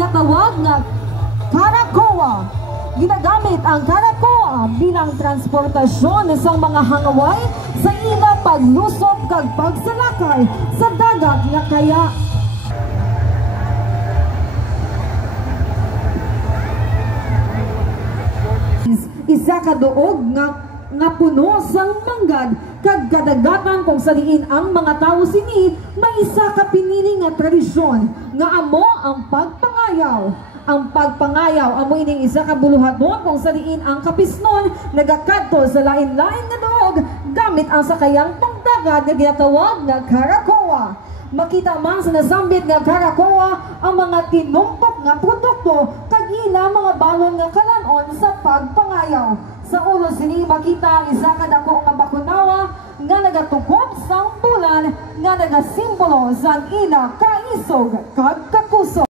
ginatawag nga Karakoa. Ginagamit ang Karakoa bilang transportasyon sa mga hangaway sa ila paglusob kag pagsalakay sa dagat nga kaya. Isa ka duog nga puno sang manggad kag kadagatan kung saliin ang mga tao sini, may isa ka pinili nga tradisyon nga amo ang pagpangayaw. Ang pagpangayaw amo ining isa ka buluhaton kung saliin ang kapisnon nagakadto sa lain-lain nga duog gamit ang sakayang pangdagat nga ginatawag nga Karakoa. Makita man sa nasambit nga Karakoa ang mga tinumpok nga produkto kag ila mga balon nga kalanon sa pagpangayaw. Sa ulo sini makita ang isa ka dako nga bakunawa nga nagatukop sang bulan nga nagasimbolo sa ila kaisog kag kakusog.